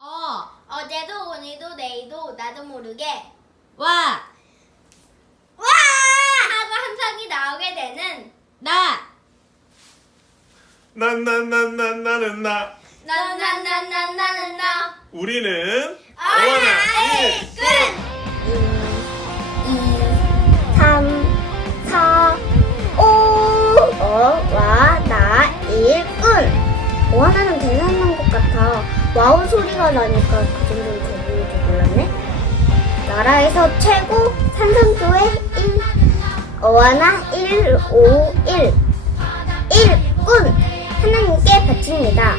어, 어제도 오늘도 내일도 나도 모르게 와, 와! 하고 함성이 나오게 되는 나, 난 난 난 난 나는 나. 나나나나나는 나. 우리는 어나 일꾼 와우 소리가 나니까 그 정도는 되는 줄 몰랐네 나라에서 최고 산성조의 1 어와나 151 일꾼 하나님께 바칩니다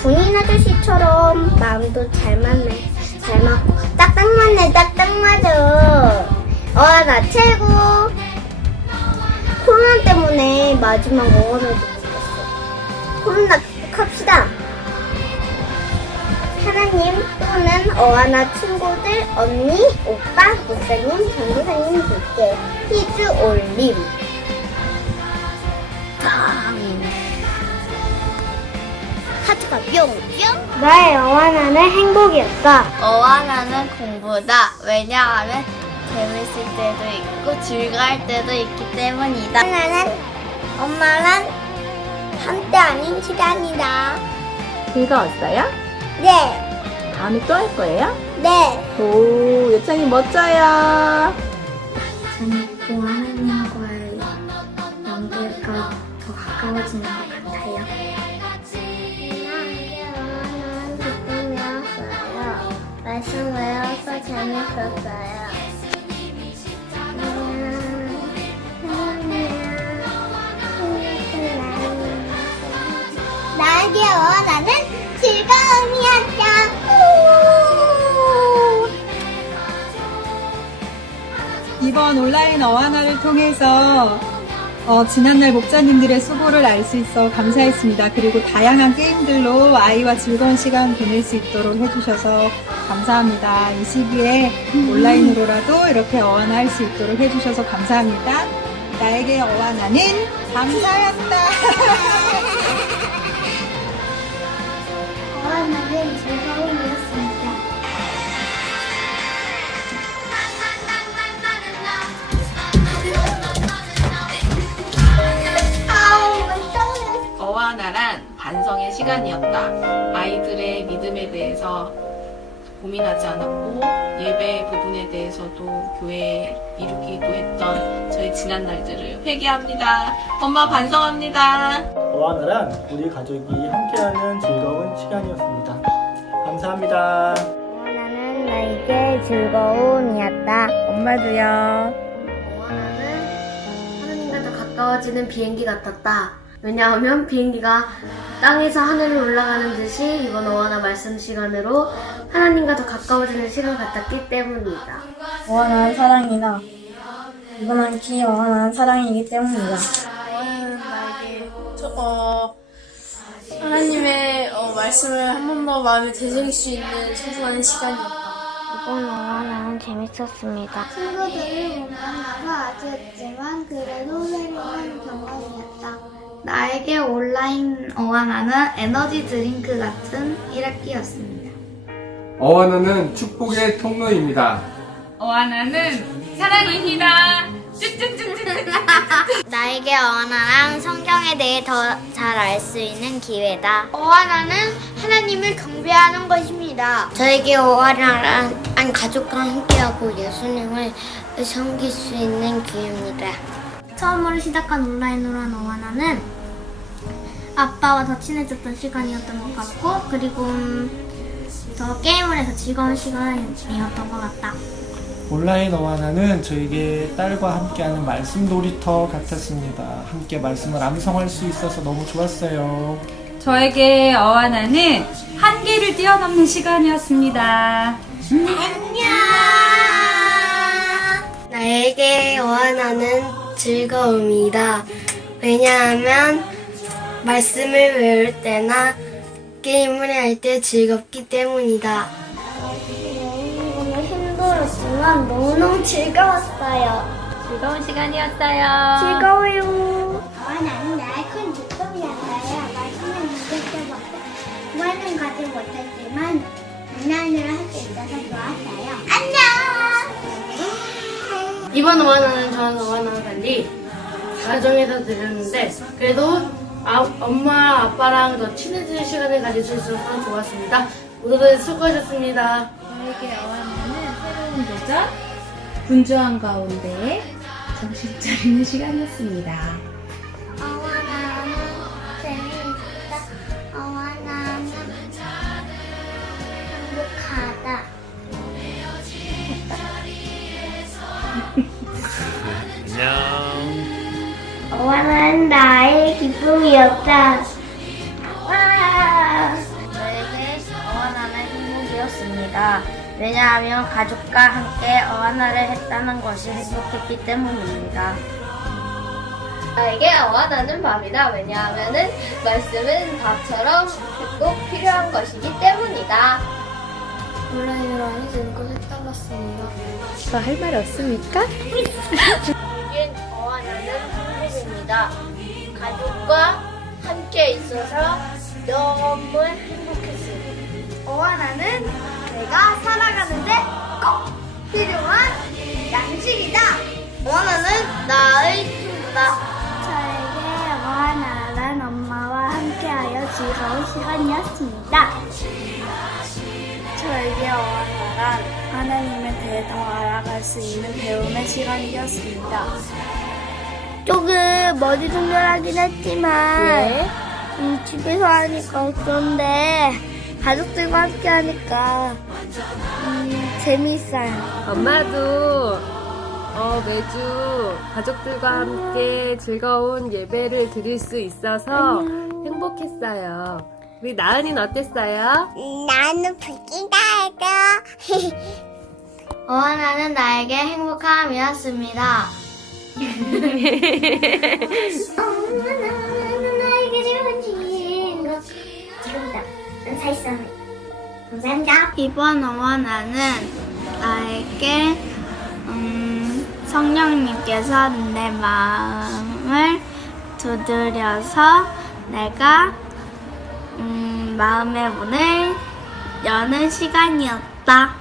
군인 아저씨처럼 마음도 잘 맞네. 잘 맞고 딱딱 맞네. 딱딱 맞아. 어, 나 최고. 코로나 때문에 마지막 어원을 못했어. 코로나 극복합시다. 하나님 또는 어하나 친구들, 언니, 오빠, 목사님, 전도사님 분께 히즈 올림. 하트가 뿅뿅. 나의 어와나는 행복이었다. 어와나는 공부다. 왜냐하면 재밌을 때도 있고 즐거울 때도 있기 때문이다. 나는 엄마랑 한때 아닌 시간이다. 즐거웠어요? 네, 다음에 또 할 거예요? 네. 오, 요창이 멋져요. 재밌고 하나님과의 연계가 더 가까워지는 것 같아요. 말씀 외워서 재밌었어요. 이번 온라인 어와나를 통해서 어, 지난날 목사님들의 수고를 알 수 있어 감사했습니다. 그리고 다양한 게임들로 아이와 즐거운 시간 보낼 수 있도록 해주셔서 감사합니다. 이 시기에 온라인으로라도 이렇게 어와나 할 수 있도록 해주셔서 감사합니다. 나에게 어와나는 감사였다. 어와나는 즐거움 반성의 시간이었다. 아이들의 믿음에 대해서 고민하지 않았고 예배 부분에 대해서도 교회에 이루기도 했던 저희 지난 날들을 회개합니다. 엄마 반성합니다. 어와나란 우리 가족이 함께하는 즐거운 시간이었습니다. 감사합니다. 어와나는 나에게 즐거움이었다. 엄마도요. 어와나는 하나님과 더 가까워지는 비행기 같았다. 왜냐하면 비행기가 땅에서 하늘을 올라가는 듯이 이번 어와나 말씀 시간으로 하나님과 더 가까워지는 시간 같았기 때문이다. 어원한 사랑이다. 이번한 기 어원한 사랑이기 때문이다. 어, 하나님의 어, 말씀을 한 번 더 마음에 되새길 수 있는 소중한 시간이었다. 이번 어와나는 재밌었습니다. 친구들을 못 만나서 아쉬웠지만 그래도 새로운 경험이었다. 나에게 온라인 어와나는 에너지 드링크 같은 1학기였습니다. 어원어는 축복의 통로입니다. 어와나는 사랑입니다. 나에게 어하나랑 성경에 대해 더 잘 알 수 있는 기회다. 어하나는 하나님을 경배하는 것입니다. 저에게 어하나랑 한 가족과 함께하고 예수님을 섬길 수 있는 기회입니다. 처음으로 시작한 온라인으로 한 어원하는 아빠와 더 친해졌던 시간이었던 것 같고 그리고 음, 더 게임을 해서 즐거운 시간이었던 것 같다. 온라인 어와나는 저에게 딸과 함께하는 말씀 놀이터 같았습니다. 함께 말씀을 암송할 수 있어서 너무 좋았어요. 저에게 어와나는 한계를 뛰어넘는 시간이었습니다. 나에게 어하나는 즐거움이다. 왜냐하면 말씀을 외울 때나 게임을 할 때 즐겁기 때문이다. 오늘 힘들었지만 너무너무 즐거웠어요. 즐거운 시간이었어요. 즐거워요. 어하나는 나의 큰 기쁨이었어요. 말씀을 믿을 때마다 많은 가지 못했지만 온라인으로 할수 있어서 좋았어요. 안녕! 이번 어와나는 전 어와나와 달리 가정에서 들었는데 그래도 아, 엄마 아빠랑 더 친해지는 시간을 가질 수 있어서 좋았습니다. 모두들 수고하셨습니다. 저에게 어와나는 새로운 도전, 분주한 가운데 정신 차리는 시간이었습니다. 안녕. 어와나는 나의 기쁨이었다. 와! 저에게 어와나는 행복이었습니다. 왜냐하면 가족과 함께 어와나를 했다는 것이 행복했기 때문입니다. 나에게 어와나는 밤이다. 왜냐하면은 말씀은 밥처럼 꼭 필요한 것이기 때문이다. 온라인으로 하니 재밌고 색달랐습니다. 더 할 말 없습니까? 이겐 어와나는 행복입니다. 가족과 함께 있어서 너무 행복했습니다. 어와나는 내가 살아가는데 꼭 필요한 양식이다. 어와나는 나의 친구다. 저에게 어하나란 엄마와 함께하여 즐거운 시간이었습니다. 저에게 어하나란 하나님에 대해 더 알아갈 수 있는 배움의 시간이었습니다. 조금 머리통렬하긴 했지만 음, 집에서 하니까 어떤데 가족들과 함께 하니까 음, 재미있어요. 엄마도 어, 매주 가족들과 함께 즐거운 예배를 드릴 수 있어서 행복했어요. 우리 나은이는 어땠어요? 나는 불기다가 어하나는 나에게 행복함이었습니다. 어하나는 나에게 좋은 친구. 지금부터 사이썸 감사합니다. 이번 어원화는 나에게 음, 성령님께서 내 마음을 두드려서 내가 음, 마음의 문을 여는 시간이었다.